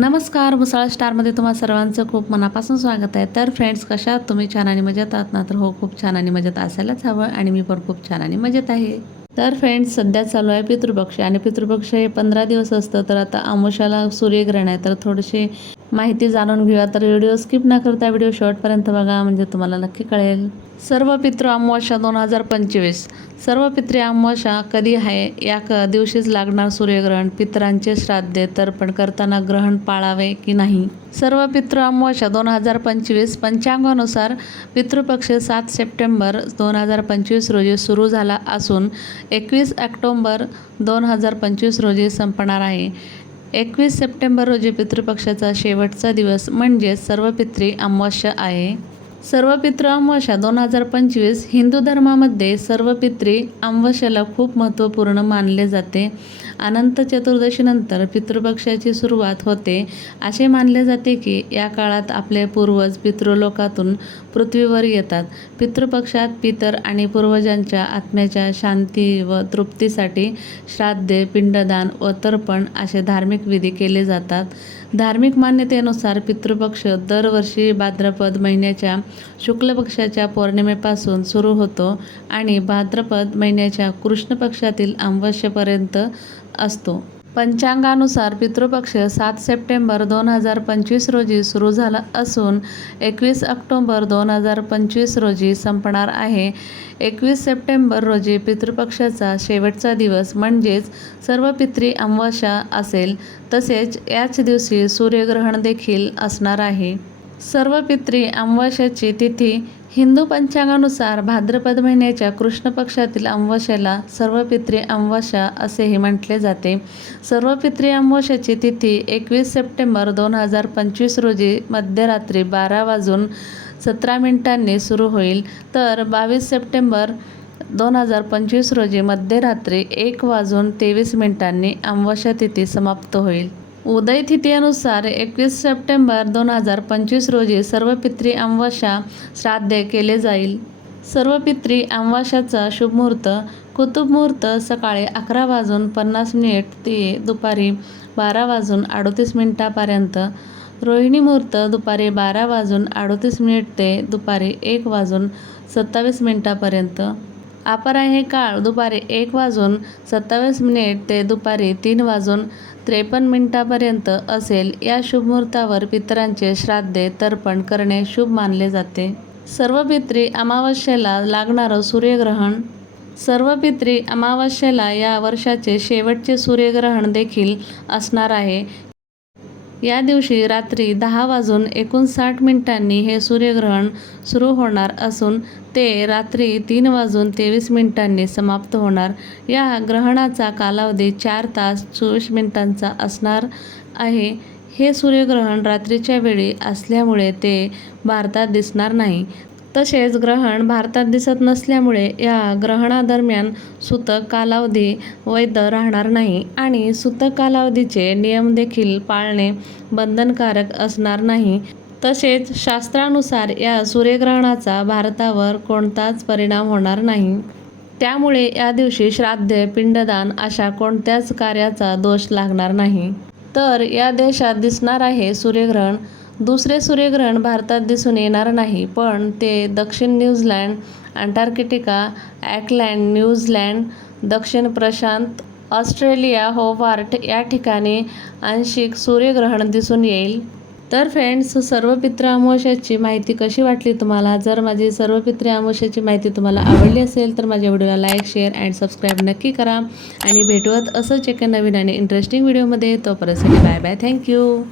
नमस्कार मुसळा स्टारमध्ये तुम्हा सर्वांचं खूप मनापासून स्वागत आहे. तर फ्रेंड्स कशा तुम्ही छान आणि मजेत आहात? ना तर हो खूप छान आणि मजेत असायलाच हवं आणि मी पण खूप छान आणि मजेत आहे. तर फ्रेंड्स सध्या चालू आहे पितृपक्ष आणि पितृपक्ष हे पंधरा दिवस असतं. तर आता आमुषाला सूर्यग्रहण आहे. तर थोडेसे माहिती जाणून घेऊया तर व्हिडिओ स्किप न करता व्हिडिओ शेवटपर्यंत बघा म्हणजे तुम्हाला नक्की कळेल. सर्व पितृ अमावस्या दोन हजार पंचवीस. सर्व पितृ अमावस्या कधी आहे या क दिवशीच लागणार सूर्यग्रहण पितरांचे श्राद्धे तर्पण करताना ग्रहण पाळावे की नाही? सर्व पितृ अमावस्या दोन हजार पंचवीस पंचांगानुसार पितृपक्ष सात सप्टेंबर दोन हजार पंचवीस रोजी सुरू झाला असून एकवीस ऑक्टोंबर दोन हजार पंचवीस रोजी संपणार आहे. एकवीस सप्टेंबर रोजी पितृपक्षाचा शेवटचा दिवस म्हणजेच सर्व पित्री अमावस्या आहे. सर्व पितृ अमावस्या दोन हजार पंचवीस हिंदू धर्मामध्ये सर्व पित्री अमावस्याला खूप महत्त्वपूर्ण मानले जाते. अनंत चतुर्दशीनंतर पितृपक्षाची सुरुवात होते. असे मानले जाते की या काळात आपले पूर्वज पितृलोकातून पृथ्वीवर येतात. पितृपक्षात पितर आणि पूर्वजांच्या आत्म्याच्या शांती व तृप्तीसाठी श्राद्धे पिंडदान व तर्पण असे धार्मिक विधी केले जातात. धार्मिक मान्यतेनुसार पितृपक्ष दरवर्षी भाद्रपद महिन्याच्या शुक्ल पक्षाच्या पौर्णिमेपासून सुरू होतो आणि भाद्रपद महिन्याच्या कृष्ण पक्षातील अमावस्येपर्यंत असतो. पंचांगानुसार पितृपक्ष सात सप्टेंबर दोन हजार पंचवीस रोजी सुरू झाला असून एकवीस ऑक्टोंबर दोन हजार पंचवीस रोजी संपणार आहे. एकवीस सप्टेंबर रोजी पितृपक्षाचा शेवटचा दिवस म्हणजेच सर्व पित्री अमावस्या असेल तसेच याच दिवशी सूर्यग्रहण देखील असणार आहे. सर्व पित्री अमावस्याची तिथी हिंदू पंचांगानुसार भाद्रपद महिन्याच्या कृष्ण पक्षातील अमावस्याला सर्व पित्री अमावस्या असेही म्हटले जाते. सर्व पित्री अमावस्याची तिथी एकवीस सप्टेंबर दोन हजार पंचवीस रोजी मध्यरात्री बारा वाजून सतरा मिनिटांनी सुरू होईल. तर बावीस सप्टेंबर दोन हजार पंचवीस रोजी मध्यरात्री एक वाजून तेवीस मिनिटांनी अमावस्या तिथी समाप्त होईल. उदय तिथीनुसार एकवीस सप्टेंबर दोन हजार पंचवीस रोजी सर्व पित्री अमावस्या श्राद्ध केले जाईल. सर्व पित्री अमावस्याचा शुभमुहूर्त कुतुब मुहूर्त सकाळी अकरा वाजून पन्नास मिनिट ते दुपारी बारा वाजून अडोतीस मिनिटापर्यंत. रोहिणी मुहूर्त दुपारी बारा वाजून अडोतीस मिनिट ते दुपारी एक वाजून सत्तावीस मिनिटापर्यंत. अपराह्न काळ दुपारी एक वाजून सत्तावीस मिनिट ते दुपारी तीन वाजून त्रेपन्न मिनिटापर्यंत असेल. या शुभमुहूर्तावर पितरांचे श्राद्धे तर्पण करणे शुभ मानले जाते. सर्व पित्री अमावस्येला लागणारं सूर्यग्रहण. सर्व पित्री अमावस्येला या वर्षाचे शेवटचे सूर्यग्रहण देखील असणार आहे. या दिवशी रात्री दहा वाजून एकोणसाठ मिनिटांनी हे सूर्यग्रहण सुरू होणार असून ते रात्री तीन वाजून तेवीस मिनिटांनी समाप्त होणार. या ग्रहणाचा कालावधी चार तास चोवीस मिनिटांचा असणार आहे. हे सूर्यग्रहण रात्रीच्या वेळी असल्यामुळे ते भारतात दिसणार नाही. तसेच ग्रहण भारतात दिसत नसल्यामुळे या ग्रहणादरम्यान सूतक कालावधी वैध राहणार नाही आणि सूतक कालावधीचे नियम देखील पाळणे बंधनकारक असणार नाही. तसेच शास्त्रानुसार या सूर्यग्रहणाचा भारतावर कोणताच परिणाम होणार नाही. त्यामुळे या दिवशी श्राद्ध पिंडदान अशा कोणत्याच कार्याचा दोष लागणार नाही. तर या देशात दिसणार आहे सूर्यग्रहण दुसरे सूर्यग्रहण भारतात दिसून येणार नाही पण ते दक्षिण न्यूझीलँड अंटार्क्टिका ॲकलँड न्यूझीलँड दक्षिण प्रशांत ऑस्ट्रेलिया होवार्ट या ठिकाणी आंशिक सूर्यग्रहण दिसून येईल. तर फ्रेंड्स सर्व पित्र अमावस्याची माहिती कशी वाटली तुम्हाला? जर माझी सर्व पित्र अमावस्याची माहिती तुम्हाला आवडली असेल तर माझ्या व्हिडिओला लाईक शेअर अँड सबस्क्राईब नक्की करा. आणि भेटवत असंच एका नवीन आणि इंटरेस्टिंग व्हिडिओमध्ये. तोपर्यंत बाय बाय. थँक्यू.